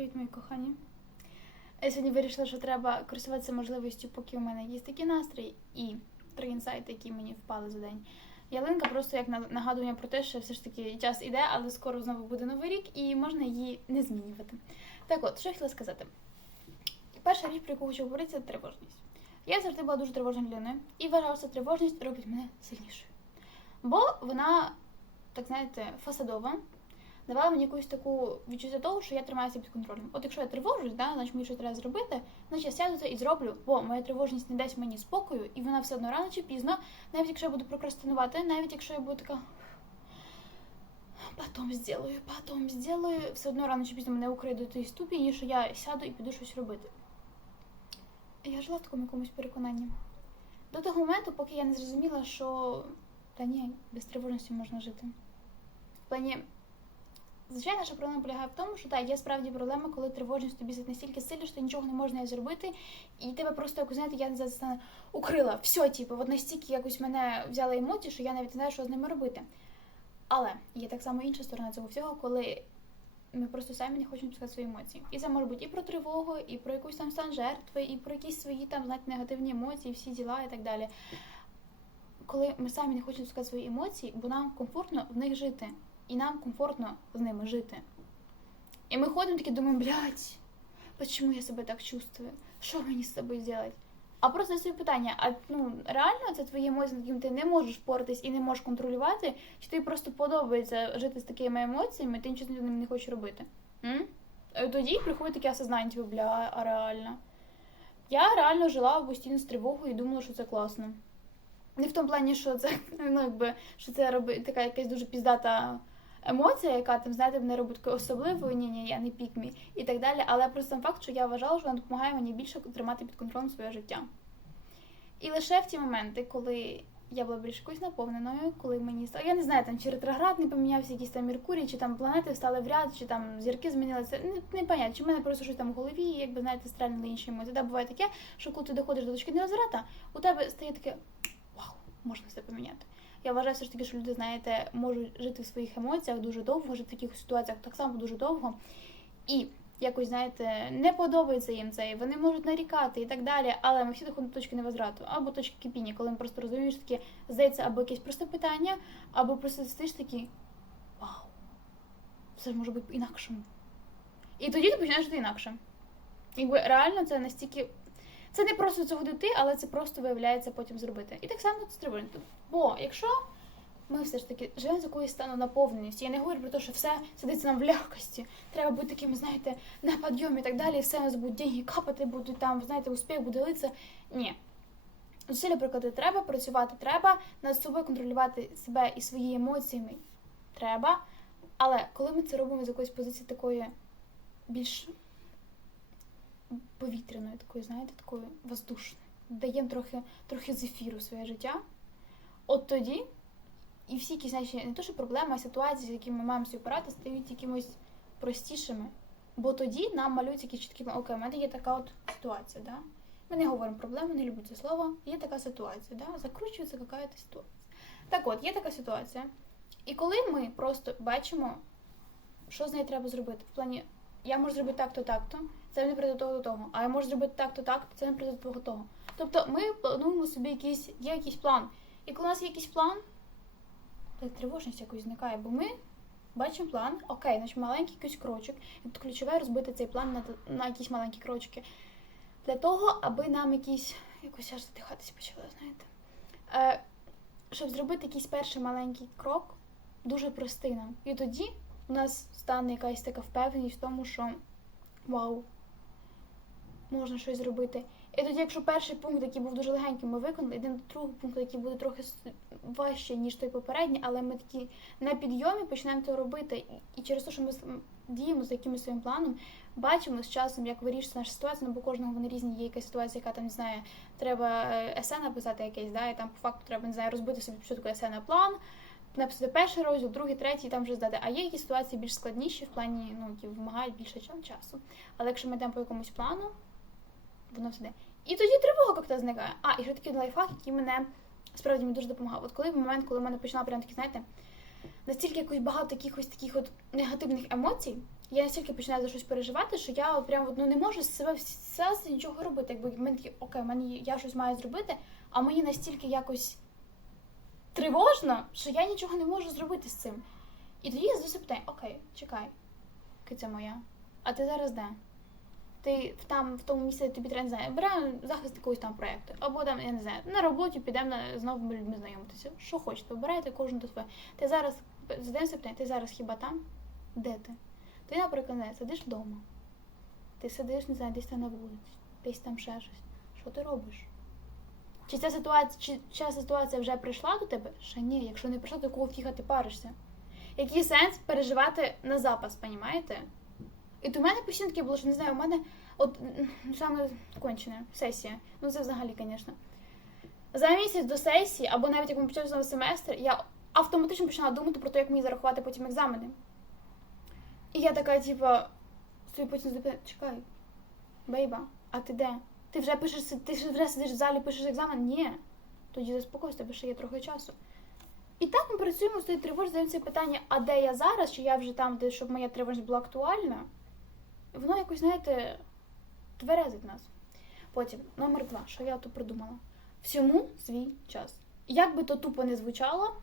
Привіт, мої кохані. Я сьогодні вирішила, що треба користуватися можливістю, поки у мене є такий настрій, і три інсайти, які мені впали за день. Ялинка просто як нагадування про те, що все ж таки час іде, але скоро знову буде новий рік, і можна її не змінювати. Так от, що я хотіла сказати. Перша річ, про яку хочу говорити, це тривожність. Я завжди була дуже тривожною людиною, і вважала, що тривожність робить мене сильнішою. Бо вона, так знаєте, фасадова, давала мені якусь таку відчуття того, що я тримаюся під контролем. От якщо я тривожусь, да, значить мені щось треба зробити, значить я сяду це і зроблю, бо моя тривожність не дасть мені спокою, і вона все одно рано чи пізно, навіть якщо я буду прокрастинувати, навіть якщо я буду така. Потом сделаю, потом сделаю, все одно рано чи пізно мене укриє до тієї ступені, що я сяду і піду щось робити. Я жила в такому якомусь переконанні. До того моменту, поки я не зрозуміла, що та ні, без тривожності можна жити. В плані, звичайно, що проблема полягає в тому, що так, є справді проблема, коли тривожність тобі настільки сильно, що нічого не можна зробити, і тебе просто якось, знаєте, я не знаю, укрила. Все, типу, от настільки якось мене взяли емоції, що я навіть не знаю, що з ними робити. Але є так само інша сторона цього всього, коли ми просто самі не хочемо пускати свої емоції. І це може бути і про тривогу, і про якийсь там стан жертви, і про якісь свої там знаєте, негативні емоції, всі діла і так далі. Коли ми самі не хочемо пускати свої емоції, бо нам комфортно в них жити, і нам комфортно з ними жити. І ми ходимо такі думаємо, блядь, почему я себе так чувствую? Що мені з собою зробити? А просто собі питання: а ну реально це твої емоції, над якими ти не можеш впоратись і не можеш контролювати, чи тобі просто подобається жити з такими емоціями, ти нічого з ними не хочеш робити? М? Е, Тоді приходить таке осознання, типу, бля, а реально. Я реально жила постійно з тривогою і думала, що це класно. Не в тому плані, що це ну, якби, що це робить така якась дуже піздата емоція, яка там, знаєте, мене робить особливою, ні, ні, я не пікмі і так далі. Але просто сам факт, що я вважала, що вона допомагає мені більше тримати під контролем своє життя. І лише в ті моменти, коли я була більш якось наповненою, коли мені стало, я не знаю, там чи ретроград не помінявся, якісь там Меркурій, чи там планети встали в ряд, чи там зірки змінилися. Не, не понятно, чи в мене просто щось там в голові, якби знаєте, стрельнули інші емоції. Да, буває таке, що коли ти доходиш до точки невозврата, у тебе стає таке вау, можна все поміняти. Я вважаю все ж таки, що люди, знаєте, можуть жити в своїх емоціях дуже довго, жити в таких ситуаціях так само дуже довго. І якось, знаєте, не подобається їм це, і вони можуть нарікати і так далі. Але ми всі доходимо до точки невозврату, або точки кипіння, коли ми просто розуміємо, що таке здається, або якесь просте питання, або просто сидиш такий вау, все ж може бути по-інакшому. І тоді ти починаєш жити інакше. Якби реально це настільки. Це не просто цього дити, але це просто виявляється потім зробити. І так само це тривожно. Бо якщо ми все ж таки живемо з якоюсь стану наповненості, я не говорю про те, що все сидиться нам в легкості. Треба бути таким, знаєте, на підйомі і так далі, і все у нас будуть деньги капати, будуть там, знаєте, успіх буде литься. Ні. Зусилля прикладати треба, працювати треба, над собою контролювати себе і свої емоціями треба. Але коли ми це робимо з якоїсь позиції такої більш повітряною, такою, знаєте, такою воздушною, даємо трохи, трохи зефіру своє життя, от тоді і всі якісь наші не то, що проблеми, а ситуації, з якими ми маємо опирати, стають якимось простішими. Бо тоді нам малюють якісь чіткі. Окей, у мене є така от ситуація, да? Ми не говоримо проблеми, не люблю це слово. Є така ситуація, да? закручується якась ситуація. Так от, є така ситуація. І коли ми просто бачимо, що з нею треба зробити, в плані, я можу зробити так-то, так-то, це не прийде до того до того, а я можу зробити так-то, так-то, це не прийде до того того. Тобто ми плануємо собі якийсь, є якийсь план. І коли у нас є якийсь план, та тривожність якось зникає, бо ми бачимо план, окей, значить маленький якийсь крочок, і тут ключове розбити цей план на, на якісь маленькі крочки. Для того, аби нам якісь, якось аж задихатися почала, знаєте. Е, щоб зробити якийсь перший маленький крок, дуже простий нам. І тоді у нас стане якась така впевненість в тому, що вау, можна щось зробити. І тоді, якщо перший пункт, який був дуже легеньким, ми виконали, йдемо до другого пункту, який буде трохи важче, ніж той попередній, але ми такі на підйомі починаємо це робити. І- через те, що ми діємо за якимось своїм планом, бачимо з часом, як вирішується наша ситуація, ну бо кожного вони різні, є якась ситуація, яка там не знаю, треба е, есе написати якесь, да, і там по факту треба не знаю, розбити собі спочатку есе на план. Написати перший розділ, другий, третій, там вже здати. А є якісь ситуації більш складніші в плані, ну, які вимагають більше часу. Але якщо ми йдемо по якомусь плану, воно все йде. І тоді тривога як-то зникає. А, і ще такий лайфхак, який мене справді мені дуже допомагав. От коли в момент, коли в мене починав прям такі, знаєте, настільки якось багато якихось таких от негативних емоцій. Я настільки починаю за щось переживати, що я прям ну, не можу з себе все нічого робити. Якби в мене такі, окей, в мене я щось маю зробити, а мені настільки якось тривожно, що я нічого не можу зробити з цим. І тоді я задаю питання, окей, чекай, киця моя, а ти зараз де? Ти в там в тому місці, тобі треба не знаю, беремо захист якогось там проєкту, або там, я не знаю, на роботі підемо з новими людьми знайомитися. Що хочете, обирайте кожен до своє. Ти зараз задаємося питання, ти зараз хіба там? Де ти? Ти, наприклад, не сидиш вдома. Ти сидиш, не знаю, десь там на вулиці, десь там ще щось. Що ти робиш? Чи ця ситуація, чи ця ситуація вже прийшла до тебе? Ще ні, якщо не прийшла, то якого фіга ти паришся? Який сенс переживати на запас, понімаєте? І в мене постійно таке було, що не знаю, у мене от саме кончена сесія. Ну це взагалі, звісно. За місяць до сесії, або навіть як ми почався новий семестр, я автоматично починала думати про те, як мені зарахувати потім екзамени. І я така, типа, собі потім запитаю, чекай, бейба, а ти де? Ти вже пишеш, ти вже сидиш в залі, пишеш екзамен? Ні. Тоді заспокойся, тебе ще є трохи часу. І так ми працюємо з тією тривожністю, задаємо це питання, а де я зараз, чи я вже там, де щоб моя тривожність була актуальна, воно якось, знаєте, тверезить нас. Потім, номер два, що я тут придумала? Всьому свій час. Як би то тупо не звучало,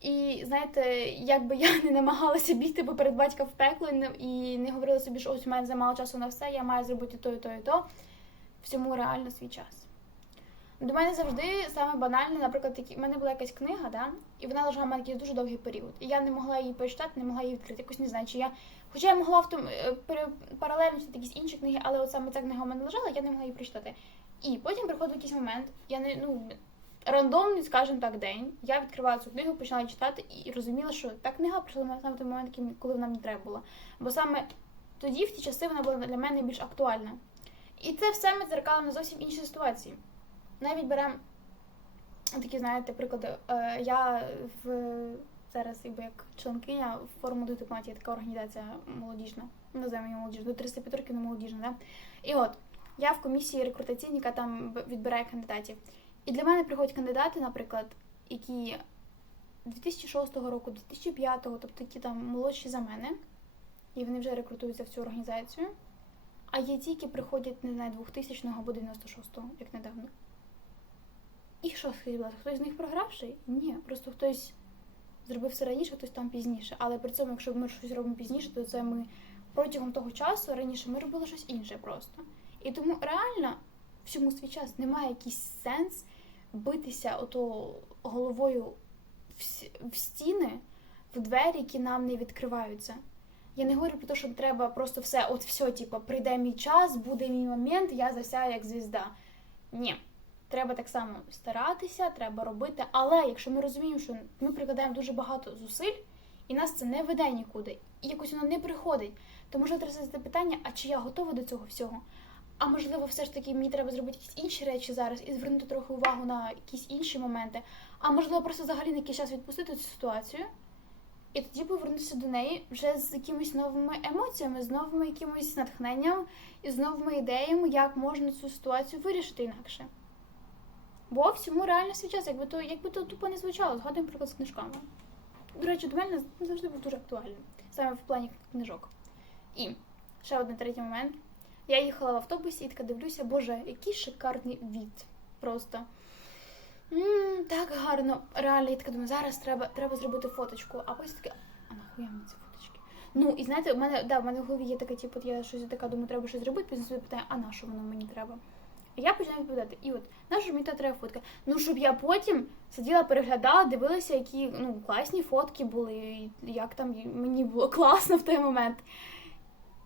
і знаєте, як би я не намагалася бігти поперед батька в пекло і не, говорила собі, що ось у мене замало часу на все, я маю зробити то і то і то. Всьому реально свій час. До мене завжди саме банальне, наприклад, такі, в мене була якась книга, да, і вона лежала в мене якийсь дуже довгий період. І я не могла її прочитати, не могла її відкрити. Якось не знаю, чи я. Хоча я могла в тому е, паралельно читати якісь інші книги, але от саме ця книга у мене лежала, я не могла її прочитати. І потім приходив якийсь момент, я не ну рандомний, скажімо так, день. Я відкривала цю книгу, почала її читати і розуміла, що та книга прийшла саме той момент, коли вона мені треба була. Бо саме тоді, в ті часи, вона була для мене більш актуальна. І це все ми дзеркалимо на зовсім інші ситуації. Навіть беремо такі, знаєте, приклади. Е, я в зараз, якби як членкиня форму до дипломатії, така організація молодіжна, називаємо її молодіжна, до 305 років не молодіжна, да? І от я в комісії рекрутаційній, яка там відбирає кандидатів. І для мене приходять кандидати, наприклад, які 2006 року, 2005, тобто які там молодші за мене, і вони вже рекрутуються в цю організацію. А є ті, які приходять, не знаю, 2000 го або 96-го, як недавно. І що скажіть, будь ласка, хтось з них програвший? Ні, просто хтось зробив все раніше, хтось там пізніше. Але при цьому, якщо ми щось робимо пізніше, то це ми протягом того часу раніше ми робили щось інше просто. І тому реально всьому свій час немає якийсь сенс битися ото головою в стіни, в двері, які нам не відкриваються. Я не говорю про те, що треба просто все, от все, типу, прийде мій час, буде мій момент, я засяю як звізда. Ні. Треба так само старатися, треба робити. Але якщо ми розуміємо, що ми прикладаємо дуже багато зусиль, і нас це не веде нікуди, і якось воно не приходить, то можливо треба питання, а чи я готова до цього всього? А можливо, все ж таки мені треба зробити якісь інші речі зараз і звернути трохи увагу на якісь інші моменти. А можливо, просто взагалі на якийсь час відпустити цю ситуацію і тоді повернутися до неї вже з якимись новими емоціями, з новими якимось натхненням і з новими ідеями, як можна цю ситуацію вирішити інакше. Бо всьому реально свій час, якби то, якби то тупо не звучало, згадуємо приклад з книжками. До речі, до мене завжди був дуже актуальним, саме в плані книжок. І ще один третій момент. Я їхала в автобусі і така дивлюся, боже, який шикарний від. Просто. м так гарно. Реально, я така думаю, зараз треба, треба зробити фоточку. А потім таке, а нахуя мені ці фоточки? Ну, і знаєте, у мене, да, в мене в голові є така, типу, я щось така думаю, треба щось зробити, потім собі питаю, а на що воно мені треба? Я починаю відповідати. І от, на що мені та треба фотка? Ну, щоб я потім сиділа, переглядала, дивилася, які ну, класні фотки були, і як там мені було класно в той момент.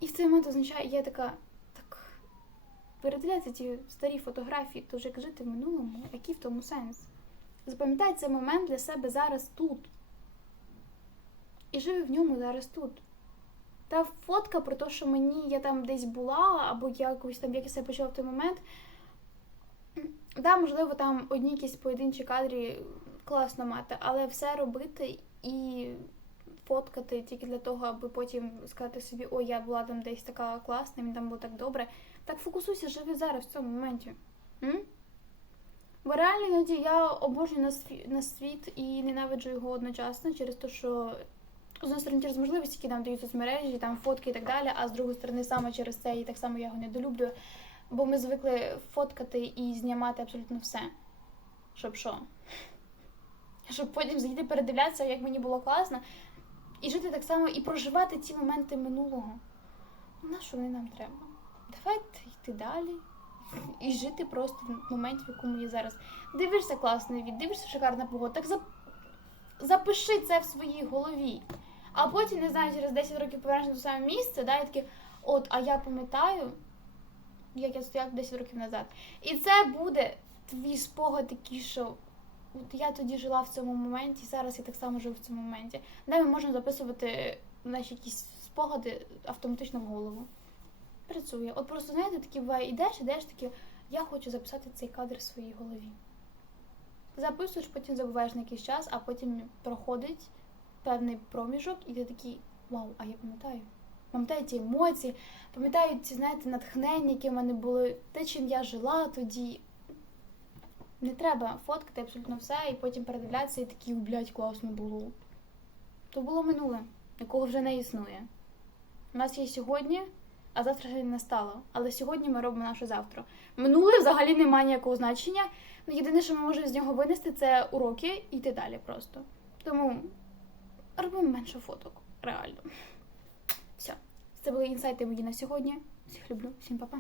І в цей момент означає, я така, так, передивляйте ті старі фотографії, то вже як жити в минулому, який в тому сенс? Запам'ятай цей момент для себе зараз тут. І живи в ньому зараз тут. Та фотка про те, що мені я там десь була, або якось там як я себе почула в той момент. Да, можливо, там одні якісь поєдинчі кадрі класно мати, але все робити і фоткати тільки для того, аби потім сказати собі, ой, я була там десь така класна, мені там було так добре. Так фокусуйся, живи зараз в цьому моменті. М? Бо реально іноді я обожнюю на світ, на світ і ненавиджу його одночасно через те, що з однієї сторони через можливості, які нам дають соцмережі, там фотки і так далі, а з другої сторони саме через це і так само я його недолюблюю. Бо ми звикли фоткати і знімати абсолютно все. Щоб що? Щоб потім зайти передивлятися, як мені було класно, і жити так само, і проживати ті моменти минулого. Ну, на що вони нам треба? Давайте йти далі і жити просто в моменті, в якому є зараз. Дивишся класний від, дивишся шикарна погода, так зап... запиши це в своїй голові. А потім, не знаю, через 10 років повернешся до саме місце, да, і таке, от, а я пам'ятаю, як я стояв 10 років назад. І це буде твій спогад такий, що от я тоді жила в цьому моменті, зараз я так само живу в цьому моменті. Да, ми можемо записувати наші якісь спогади автоматично в голову. Працює. От просто, знаєте, такі буває, ідеш, ідеш, такі, я хочу записати цей кадр в своїй голові. Записуєш, потім забуваєш на якийсь час, а потім проходить певний проміжок, і ти такий, вау, а я пам'ятаю. Пам'ятаю ті емоції, пам'ятаю ці, знаєте, натхнення, які в мене були, те, чим я жила тоді. Не треба фоткати абсолютно все і потім передивлятися і такі, блядь, класно було. То було минуле, якого вже не існує. У нас є сьогодні, а завтра ще не настало. Але сьогодні ми робимо наше завтра. Минуле взагалі не має ніякого значення. Ну, єдине, що ми можемо з нього винести, це уроки і йти далі просто. Тому робимо менше фоток, реально. Це були інсайти мої на сьогодні. Всіх люблю, всім па-па.